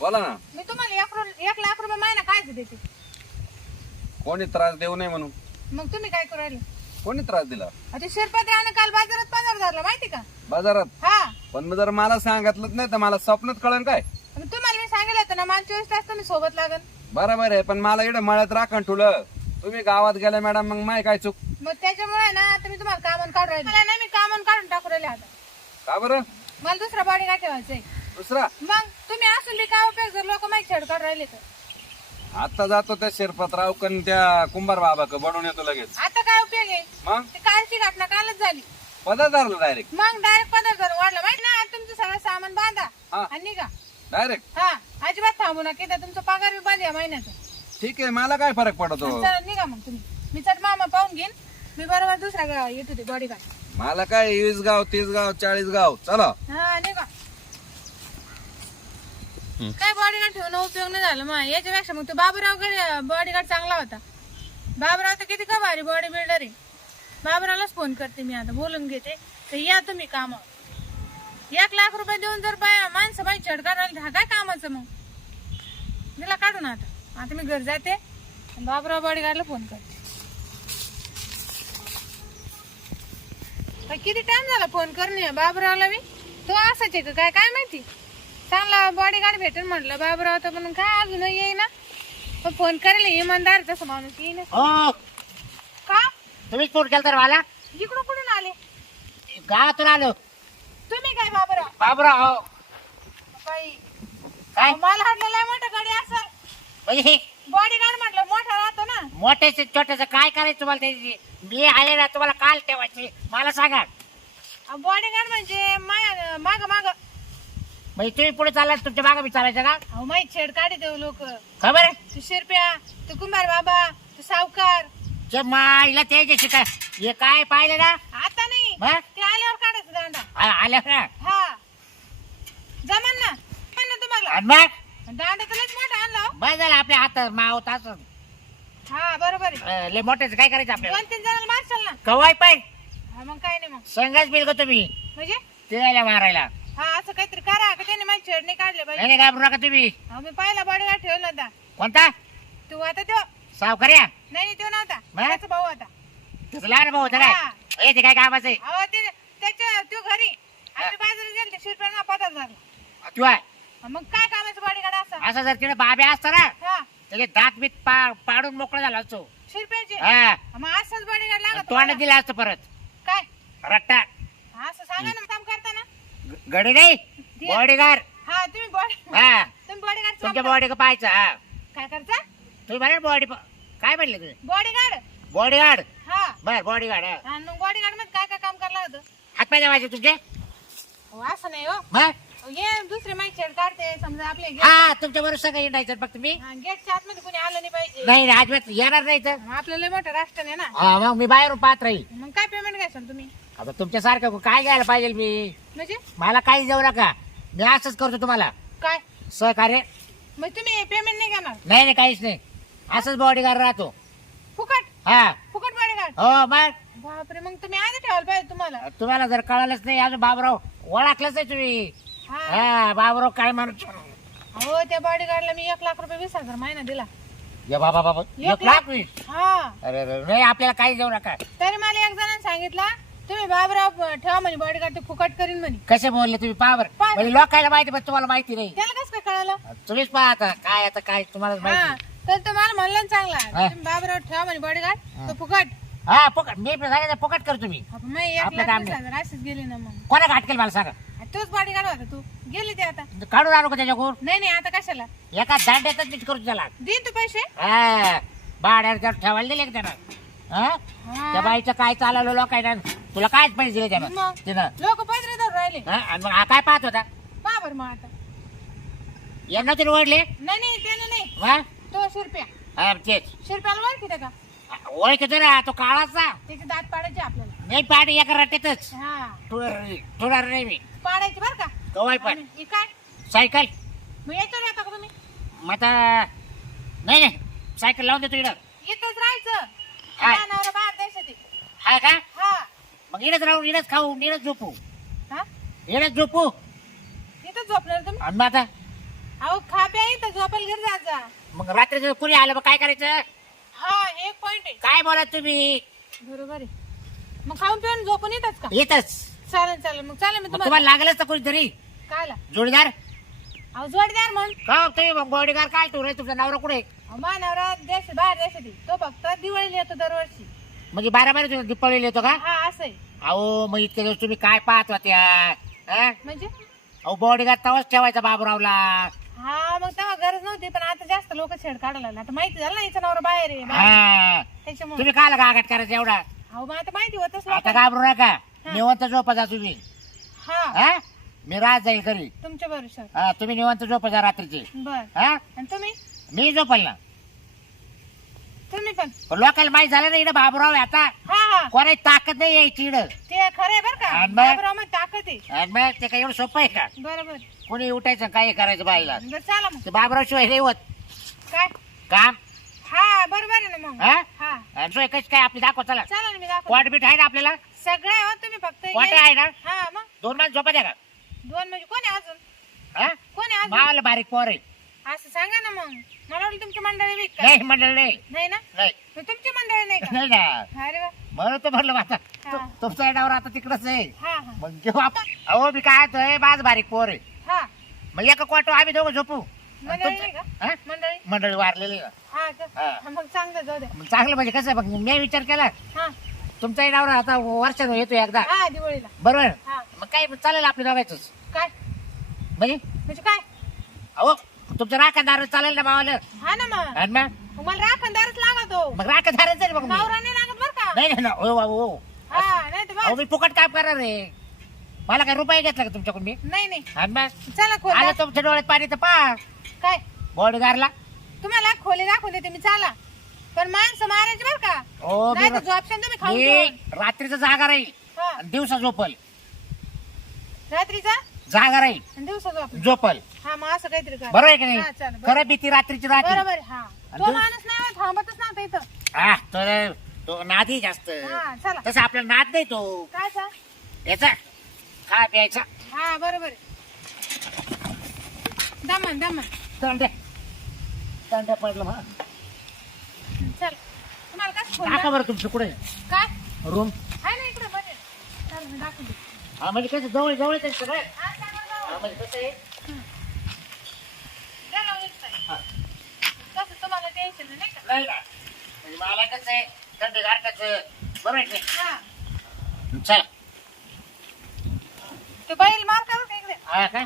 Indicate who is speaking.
Speaker 1: बोला ना.
Speaker 2: मी तुम्हाला एक रो- एक लाख रुपये महिना काय देते?
Speaker 1: कोणी त्रास देऊ नये म्हणून.
Speaker 2: मग तुम्ही काय करू राहिले?
Speaker 1: कोणी त्रास दिला?
Speaker 2: आता शिरपत्र्याने काल बाजारात बाजार धरला माहिती का?
Speaker 1: बाजारात?
Speaker 2: हा.
Speaker 1: पण मग जर मला सांगितलंच नाही तर मला स्वप्नात कळन काय?
Speaker 2: मग तुम्हाला मी सांगितलं होतं ना मला चोवीस तास तुम्ही सोबत लागन.
Speaker 1: बरोबर आहे पण मला इकडे मळ्यात राखण ठुलं. तुम्ही गावात गेल्या मॅडम मग माय काय चूक?
Speaker 2: मग त्याच्यामुळे ना मी तुम्हाला कामून काढून राहिले. मला ना मी कामून काढून टाकू राहिले आता.
Speaker 1: का बरं?
Speaker 2: मला दुसरा बॉडी काय ठेवायचंय?
Speaker 1: दुसरा.
Speaker 2: मग तुम्ही असून काय उपयोग जर लोक माहिती छेड काढून राहिले तर?
Speaker 1: आता जातो त्या शिरपतराव कन त्या कुंभार बाबा बनवून येतो लगेच.
Speaker 2: आता काय उपयोग आहे?
Speaker 1: मग?
Speaker 2: ते कालची घटना कालच झाली.
Speaker 1: पदार्थ धरला डायरेक्ट
Speaker 2: मग डायरेक्ट पदार्थ वाढला. माहिती ना तुमचं सगळं सामान बांधा
Speaker 1: हा.
Speaker 2: आणि निघा.
Speaker 1: डायरेक्ट
Speaker 2: हा अजिबात थांबू नका. इथं तुमचा पगार बी बंद या महिन्याचा.
Speaker 1: ठीक आहे मला काय फरक पडतो?
Speaker 2: चला निघा मग तुम्ही. मी चट मामा पाहून घेईन. मी बरोबर दुसऱ्या गाव येत होते बॉडी गार्ड
Speaker 1: मला काय वीस गाव तीस गाव चाळीस गाव. चला.
Speaker 2: हा निघा. काय बॉडीगार्ड ठेवून उपयोग नाही झाला मग याच्यापेक्षा मग तो बाबूराव बॉडीगार्ड चांगला होता. बाबूराव तर किती का भारी बॉडी बिल्डर आहे. बाबूरावलाच फोन करते मी आता बोलून घेते. तर या तुम्ही कामावर. एक लाख रुपये देऊन जर बाय माणसं बाई छड काय कामाचं मग? दिला काढून आता. आता मी घर जाते आणि बाबूराव बॉडीगार्डला फोन करते. किती टाइम झाला फोन करणे? बाबूरावला मी तो असाच आहे काय काय माहिती? चांगला बॉडीगार्ड भेटेल म्हटलं बाबूराव तर पण काय अजून येईना. पण फोन करेल इमानदार तसं माणूस येईन.
Speaker 3: हो.
Speaker 2: का?
Speaker 3: तुम्हीच फोन केला तर मला?
Speaker 2: इकडून कुठून आले?
Speaker 3: गावातून आलो.
Speaker 2: तुम्ही काय बाबूराव?
Speaker 3: बाबराव. हो
Speaker 2: बाई
Speaker 3: काय?
Speaker 2: मला वाटलं लय मोठं गाडी असेल.
Speaker 3: म्हणजे
Speaker 2: बॉडीगार्ड म्हटलं मोठा राहतो ना.
Speaker 3: मोठ्याच छोट्याच काय करायचं तुम्हाला त्याची? मी आले ना तुम्हाला काल ठेवायचे. मला सांगा.
Speaker 2: बॉडीगार्ड म्हणजे माया
Speaker 3: म्हणजे तुम्ही पुढे चालला तुमच्या मागे मी चालायचं का?
Speaker 2: अहो माहीत छेड काढी देऊ लोक.
Speaker 3: खबर आहे
Speaker 2: तू शिरप्या तू कुंभार बाबा तू सावकार.
Speaker 3: जे माईला त्याच्याशी काय हे काय पाहिलं ना?
Speaker 2: आता नाही? ते आल्यावर काढायचं दांडा.
Speaker 3: आ- आलं ना?
Speaker 2: हा. जमन ना? जमन ना तुम्हाला?
Speaker 3: आणि मग?
Speaker 2: दांडा तर लयच मोठा आणला हो.
Speaker 3: बस झालं आपल्या हात मावत असं
Speaker 2: हा बरोबर आहे.
Speaker 3: अं, लय मोठ्याचं काय करायचं आपल्याला?
Speaker 2: दोन तीन जणांना मारशाल ना?
Speaker 3: कवाय पाय.
Speaker 2: हा मग काय नाही मग.
Speaker 3: संघच बिल तुम्ही?
Speaker 2: म्हणजे?
Speaker 3: ते मारायला.
Speaker 2: हा असं काहीतरी करा का? त्याने माझी छेड नाही काढले
Speaker 3: नाही
Speaker 2: पाहिजे
Speaker 3: नाही घाबरू नका तुम्ही.
Speaker 2: मी पहिला बॉडीगार्ड ठेवला होता.
Speaker 3: कोणता?
Speaker 2: तू आता तो
Speaker 3: सावकर्या.
Speaker 2: नाही नाही तो नव्हता.
Speaker 3: मग?
Speaker 2: त्याचा भाऊ होता.
Speaker 3: तुझं लहान भाऊ होता
Speaker 2: हा.
Speaker 3: काय ए, ते काय कामाचं आहे?
Speaker 2: अहो ते त्याच्या तो घरी. आम्ही बाजारात गेले शिरप्याना पतात झाला.
Speaker 3: किंवा
Speaker 2: हा, मग काय कामाचं बॉडीगार्ड असा?
Speaker 3: असं जर तिने बाब्या असता ना
Speaker 2: हा.
Speaker 3: त्याचे दात बीत पा- पाडून मोकळा झाला असतो.
Speaker 2: शिरप्याचे
Speaker 3: हा.
Speaker 2: मग असंच बॉडीगार्ड लागत
Speaker 3: तोंड. दिला असतं परत.
Speaker 2: काय?
Speaker 3: रट्टा.
Speaker 2: असं सांगा ना काम करताना.
Speaker 3: गडी नाही बॉडीगार
Speaker 2: हा तुम्ही बॉडी
Speaker 3: हा.
Speaker 2: तुम्ही बॉडीगार्ड
Speaker 3: तुमच्या बॉडी का पाहायचं हा.
Speaker 2: काय करता?
Speaker 3: तुम्ही म्हणा बॉडी काय म्हणले तुम्ही?
Speaker 2: बॉडीगार्ड
Speaker 3: बॉडीगार्ड
Speaker 2: हा.
Speaker 3: बर बॉडीगार्ड हा.
Speaker 2: आणि मग बॉडीगार्डमध्ये काय काय काम करायला होतं?
Speaker 3: हात पाय द्यावायचे तुमचे?
Speaker 2: हो, असं नाही हो. हे दुसरे माहिती छेड काढते समजा आपले गेट
Speaker 3: हा तुमच्या बरोबर सगळं येणार फक्त मी?
Speaker 2: गेटच्या आतमध्ये कोणी आलं नाही पाहिजे.
Speaker 3: नाही नाही, अजिबात येणार नाही तर?
Speaker 2: आपल्याला लय मोठं राष्ट्र आहे ना.
Speaker 3: हा, मग मी बाहेरून पाहत राहील.
Speaker 2: मग काय पेमेंट घ्यायचं तुम्ही?
Speaker 3: आता तुमच्यासारखं काय घ्यायला पाहिजे मी?
Speaker 2: म्हणजे?
Speaker 3: मला काही देऊ नका. मी असंच करतो तुम्हाला.
Speaker 2: काय?
Speaker 3: सहकार्य?
Speaker 2: मग तुम्ही पेमेंट नाही घेणार?
Speaker 3: नाही नाही काहीच नाही. असंच बॉडीगार्ड राहतो.
Speaker 2: फुकट?
Speaker 3: हा.
Speaker 2: फुकट बॉडीगार्ड
Speaker 3: हो मग?
Speaker 2: बापरे मग तुम्ही आधी ठेवायला पाहिजे तुम्हाला.
Speaker 3: तुम्हाला जर कळालंच नाही अजून बाबराव ओळखलंच नाही तुम्ही.
Speaker 2: हा.
Speaker 3: हा बाबराव काय माणूस
Speaker 2: हो त्या बॉडीगार्डला मी एक लाख रुपये वीस हजार महिना दिला.
Speaker 3: ये बाबा बाबा एक लाख वीस?
Speaker 2: हा.
Speaker 3: अरे अरे, नाही आपल्याला काही देऊ नका.
Speaker 2: तरी मला एक जणांनी सांगितलं तुम्ही बाबराव ठेवा म्हणे बॉडीगार्ड ते फुकट करीन म्हणे.
Speaker 3: कसे बोलले तुम्ही? पावर
Speaker 2: पहा.
Speaker 3: म्हणजे लोकायला माहिती पण तुम्हाला माहिती नाही.
Speaker 2: त्याला कसं काय कळालं?
Speaker 3: तुम्हीच पहा आता काय आता काय तुम्हाला
Speaker 2: हा
Speaker 3: माहिती
Speaker 2: तर तो मला म्हणलं ना चांगला
Speaker 3: हा.
Speaker 2: तुम्ही बाबराव ठेवा म्हणे बॉडीगार्ड तो फुकट.
Speaker 3: हा फुकट. मी पण सांगितलं फुकट कर तुम्ही.
Speaker 2: आपण मग एक
Speaker 3: आपलं
Speaker 2: लाख
Speaker 3: काम
Speaker 2: वीस
Speaker 3: नाही.
Speaker 2: हजार अशीच गेली ना मग.
Speaker 3: कोणा घाट केलं मला सांगा?
Speaker 2: तोच बॉडीगार्ड होता तू. गेली ते आता.
Speaker 3: काढून आणू का त्याच्याकडून?
Speaker 2: नाही नाही आता कशाला?
Speaker 3: एका दांड्यातच मीच करू त्याला.
Speaker 2: देईन तू पैसे?
Speaker 3: हा भाड्यावर त्याला ठेवायला दिले का त्यानं? हा?
Speaker 2: हा.
Speaker 3: त्या बाईचं काय चालवलं लोकांना तुला कायच पैसे दिले त्यानं?
Speaker 2: मग?
Speaker 3: तिनं
Speaker 2: लोक पैसे धरून राहिले.
Speaker 3: हा? आणि मग हा काय पाहत होता?
Speaker 2: बाबर मग आता.
Speaker 3: यांना तरी ओढले
Speaker 2: नाही नाही त्याने नाही.
Speaker 3: हा?
Speaker 2: तो शिरप्या.
Speaker 3: हा, तेच.
Speaker 2: शिरप्याला ओळखी का?
Speaker 3: ओळखतो ना तो काळाचा.
Speaker 2: त्याचे दात पाडायचे आपल्याला.
Speaker 3: नाही पाडी एका रट्ट्यातच.
Speaker 2: हा.
Speaker 3: थोडा नाही मी.
Speaker 2: पाडायचे बर का?
Speaker 3: कवाय पण
Speaker 2: आणि हे काय?
Speaker 3: सायकल.
Speaker 2: मग याच्यावर येता का तुम्ही?
Speaker 3: मग आता नाही नाही. सायकल लावून देतो इकडं.
Speaker 2: इथंच राहायचं. नवरा बाहेर देशात आहे.
Speaker 3: हा का?
Speaker 2: हा.
Speaker 3: मग इडच राहून इडच खाऊ इडच झोपू.
Speaker 2: हा?
Speaker 3: इडच झोपू.
Speaker 2: इथंच झोपणार तुम्ही?
Speaker 3: आणि मग आता?
Speaker 2: अहो खा प्या इथं झोपायला घरी जात जा.
Speaker 3: मग रात्रीचं कुणी आलं मग काय करायचं?
Speaker 2: हा एक पॉइंट आहे.
Speaker 3: काय बोला तुम्ही?
Speaker 2: बरोबर आहे. मग खाऊन पिऊन झोपून येतात का?
Speaker 3: येतच.
Speaker 2: चालेल चालेल. मग चालेल मी
Speaker 3: मग
Speaker 2: तुम्हाला
Speaker 3: तुम्हाला लागलंच तर कोणीतरी.
Speaker 2: कायला?
Speaker 3: जोडीदार?
Speaker 2: अहो जोडीदार म्हण.
Speaker 3: का हो तुम्ही? मग बॉडीगार काय तू? रे तुमचा नवरा कुठे
Speaker 2: अहो, मानवरा देश बाहेर देशात तो फक्त दिवाळीला येतो दरवर्षी.
Speaker 3: म्हणजे बारा बारा तुला दीपावली येतो का?
Speaker 2: हा असं आहे.
Speaker 3: अहो मग इतके दिवस तुम्ही काय पाहत होत्या? हा?
Speaker 2: म्हणजे?
Speaker 3: अहो बॉडीगार्ड तवाच ठेवायचा बाबूरावला.
Speaker 2: हा मग तेव्हा गरज नव्हती पण आता जास्त लोक छेड काढायला लागले. आता माहिती झालं ना हिचा नवरा बाहेर आहे बाहेर.
Speaker 3: हा.
Speaker 2: त्याच्यामुळे.
Speaker 3: तुम्ही काला गागाट करायचं एवढा?
Speaker 2: अहो मग आता माहिती होतच
Speaker 3: आता
Speaker 2: लोकांना.
Speaker 3: घाबरू नका. निवंत झोपा जा तुम्ही.
Speaker 2: हा.
Speaker 3: हा? मी रात जाईल घरी.
Speaker 2: तुमच्या
Speaker 3: हा तुम्ही निवंत झोपा जा रात्रीची.
Speaker 2: बर.
Speaker 3: हा?
Speaker 2: आणि तुम्ही?
Speaker 3: मी झोपल ना.
Speaker 2: तुम्ही पण.
Speaker 3: पण लोकांना माहीत झालं ना इकडे बाबूराव आहे आता.
Speaker 2: हा हा.
Speaker 3: कोणाची ताकद नाही यायची इकडं
Speaker 2: ते खरं आहे बरं का?
Speaker 3: आणि मग?
Speaker 2: बाबराव ताकद आहे.
Speaker 3: आणि मग ते काय एवढं सोपं आहे का?
Speaker 2: बरोबर.
Speaker 3: कोणी उठायचं काय करायचं बाईला?
Speaker 2: बरं चला मग.
Speaker 3: ते बाबूराव शिवाय नाही होत.
Speaker 2: काय?
Speaker 3: काम?
Speaker 2: हा बरोबर आहे ना मग.
Speaker 3: हा?
Speaker 2: हा.
Speaker 3: आणि सोय कशी काय आपली दाखव चला.
Speaker 2: चला ना मी दाखव
Speaker 3: बीट आहे ना आपल्याला?
Speaker 2: सगळे हो तुम्ही फक्त.
Speaker 3: वाटे
Speaker 2: ये-
Speaker 3: आहे ना?
Speaker 2: हा मग?
Speaker 3: दोन माणसं झोपा द्या का?
Speaker 2: दोन म्हणजे कोण आहे अजून?
Speaker 3: हा?
Speaker 2: कोण आहे अजून?
Speaker 3: बारीक पोर आहे.
Speaker 2: असं सांगा ना मग. मला वाटलं तुमची मंडळी का?
Speaker 3: नाही मंडळ नाही.
Speaker 2: नाही ना?
Speaker 3: नाही.
Speaker 2: मग तुमची मंडळी नाही का?
Speaker 3: नाही ना.
Speaker 2: अरे वा.
Speaker 3: म्हणून तो म्हणलं आता
Speaker 2: हा.
Speaker 3: तुमचा येण्यावर आता तिकडच आहे.
Speaker 2: हा हा.
Speaker 3: मग जेव्हा आपण- अहो मी काय होतोय माझ बारीक पोर आहे.
Speaker 2: हा.
Speaker 3: मग एका क्वाटो आम्ही दोघं झोपू. आणि
Speaker 2: मंडळी
Speaker 3: तुमचं-
Speaker 2: नाही का?
Speaker 3: हा?
Speaker 2: मंडळी?
Speaker 3: मंडळी वारलेली ना
Speaker 2: हा
Speaker 3: हा.
Speaker 2: हा, मग चांगलं जाऊ
Speaker 3: मग चांगलं म्हणजे कसं मग मी विचार केला.
Speaker 2: हा.
Speaker 3: तुमचा येण्यावर आता वर्षानं येतो एकदा.
Speaker 2: हा दिवाळीला.
Speaker 3: बरोबर?
Speaker 2: हा.
Speaker 3: मग काय चालेल आपल्या दोघायचंच
Speaker 2: काय?
Speaker 3: म्हणजे?
Speaker 2: म्हणजे काय?
Speaker 3: अहो तुमचं राखणदार चालेल ना मावाला
Speaker 2: हा ना मग.
Speaker 3: आणि मग?
Speaker 2: मग मला राखणदारच लागतो.
Speaker 3: मग राखणदारच आहे मग मी.
Speaker 2: नवरा नाही लागत बरं का?
Speaker 3: नाही नाही ना हो हो हो.
Speaker 2: हा नाही तर
Speaker 3: अहो
Speaker 2: बस.
Speaker 3: मी फुकट काम करणार रे मला काय रुपये घेतला का तुमच्याकडून मी?
Speaker 2: नाही नाही.
Speaker 3: आणि मग?
Speaker 2: चला
Speaker 3: आलं तुमच्या डोळ्यात पाणी तर पा.
Speaker 2: काय?
Speaker 3: बॉडीगारला
Speaker 2: तुम्हाला खोली दाखवून देते मी चाला. पण माणसं मारायची बरं का? नाही
Speaker 3: मी
Speaker 2: तर झोपशान तुम्ही खाऊन
Speaker 3: मी
Speaker 2: पिऊन.
Speaker 3: रात्रीचं जागा राहील.
Speaker 2: हा.
Speaker 3: आणि दिवसा झोपल.
Speaker 2: रात्रीचा?
Speaker 3: जागा राहील
Speaker 2: आणि दिवसा
Speaker 3: झोपल.
Speaker 2: हा मग असं काहीतरी कर.
Speaker 3: बरोबर आहे की
Speaker 2: हा,
Speaker 3: नाही
Speaker 2: बरोबर.
Speaker 3: खरं भीती रात्रीची राहते.
Speaker 2: बरोबर आहे, हा.
Speaker 3: आणि
Speaker 2: तो
Speaker 3: तू-
Speaker 2: माणूस नाही होत, थांबतच नव्हता इथं.
Speaker 3: हा तर तो नादी जास्त.
Speaker 2: हा चला.
Speaker 3: तसं आपल्याला नाद नाही तो.
Speaker 2: काय सा
Speaker 3: याचा खा प्यायचा.
Speaker 2: हा बरोबर आहे. दमन दमन.
Speaker 3: तंड्या तंड्या पडलं हा
Speaker 2: चल. तुम्हाला कसं
Speaker 3: टाका बरं तुमचं कुठे?
Speaker 2: काय?
Speaker 3: रूम
Speaker 2: आहे ना इकडे मध्ये चल मी दाखवते.
Speaker 3: हा म्हणजे कसं जवळ जवळ आहे सगळं
Speaker 2: सांगा जाऊ.
Speaker 3: हा म्हणजे कसं आहे. हा.
Speaker 2: तुम्हाला नाही का?
Speaker 3: नाही का म्हणजे मला कसं आहे थंडी गारठाचं बरं आहे की
Speaker 2: हा?
Speaker 3: चला.
Speaker 2: ते बैल मार का बरं का इकडे?
Speaker 3: हा का